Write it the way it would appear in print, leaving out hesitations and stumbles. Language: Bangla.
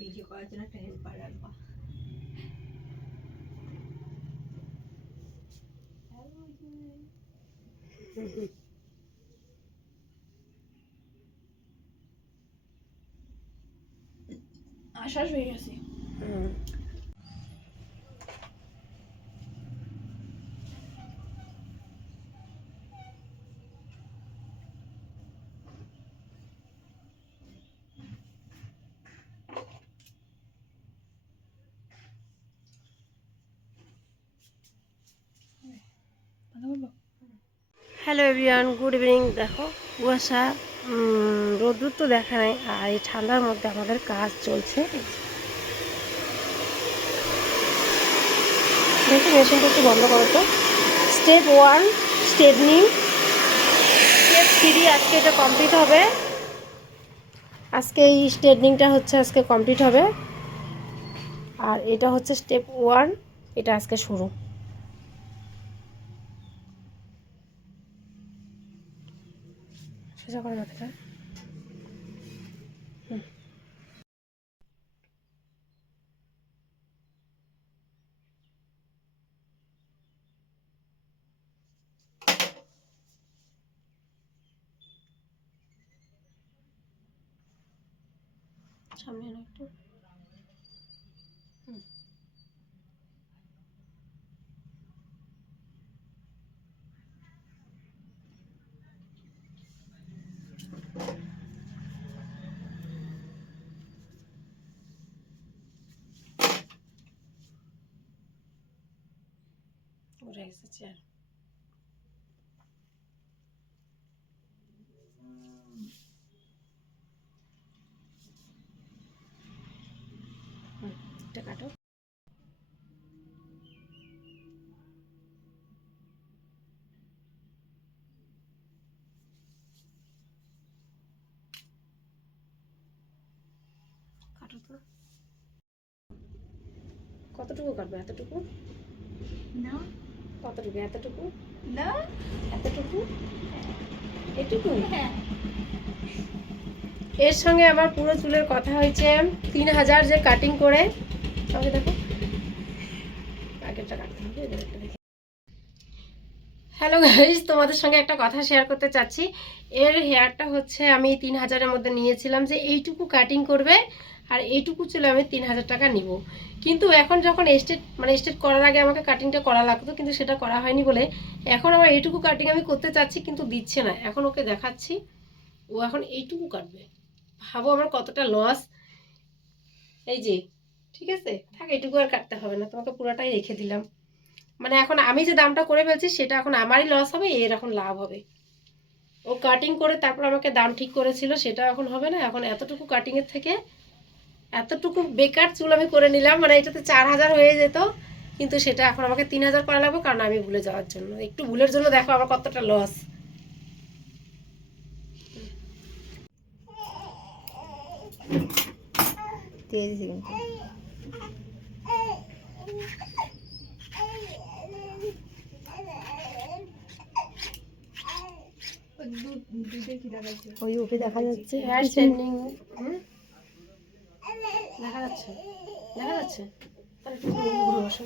ভিডিও করার জন্য একটা হেল্পার রাখবা। আশ্বাস হয়ে গেছে। Hello everyone, good evening. দেখো কুয়াশা, রোদ্দুর তো দেখা নাই, আর এই ঠান্ডার মধ্যে আমাদের কাজ চলছে। দেখি মেশিনটা একটু বন্ধ করো তো। স্টেপ 1 স্টেপনিং, স্টেপ 3 আজকে এটা কমপ্লিট হবে। আজকে এই স্টেপনিংটা হচ্ছে আজকে কমপ্লিট হবে, আর এটা হচ্ছে স্টেপ 1, এটা আজকে শুরু। সোজা করে মাথাটা। সামনে আনো একটু। উঠে গেছে চেয়ার। এটা কাটো। কাটো তো। কতটুকু কাটবে? এতটুকু না, কতটুকু? এতটুকু না, এতটুকু এটুকু। হ্যাঁ। এর সঙ্গে আমার পুরো চুলের কথা হয়েছে 3000 যে কাটিং করে। আমাকে দেখো, আগেরটা কাটতে হবে, এবারেরটা দেখে। হ্যালো গাইস, তোমাদের সঙ্গে একটা কথা শেয়ার করতে চাচ্ছি। এর হেয়ারটা হচ্ছে আমি 3000-এর মধ্যে নিয়েছিলাম, যে এইটুকু কাটিং করবে আর এইটুকু চুলে আমি 3000 টাকা নিব। কিন্তু এখন যখন স্টেট করার আগে আমাকে কাটিংটা করা লাগতো, কিন্তু সেটা করা হয়নি বলে এখন আমার এইটুকু কাটিং আমি করতে চাচ্ছি, কিন্তু দিচ্ছে না। এখন ওকে দেখাচ্ছি, ও এখন এইটুকু কাটবে। ভাবো আমার কতটা লস। এই যে, ঠিক আছে, থাক, এইটুকু আর কাটতে হবে না, তোমাকে পুরোটাই রেখে দিলাম। মানে এখন আমি যে দামটা করে ফেলছি সেটা এখন আমারই লস হবে, এর এখন লাভ হবে। ও কাটিং করে তারপর আমাকে দাম ঠিক করেছিল, সেটা এখন হবে না। এখন এতটুকু কাটিংয়ের থেকে এতটুকু বেকার চুল আমি করে নিলাম, মানে এটাতে 4000 হয়ে যেত, কিন্তু সেটা এখন আমাকে 3000 করা লাগবে, কারণ আমি ভুলে যাওয়ার জন্য, একটু ভুলের জন্য দেখো আমার কতটা লস। ওই ওকে দেখা যাচ্ছে হেয়ার স্ট্রেটনিং। দেখা যাচ্ছে, দেখা যাচ্ছে। তাহলে একটু ঘুরে বসো।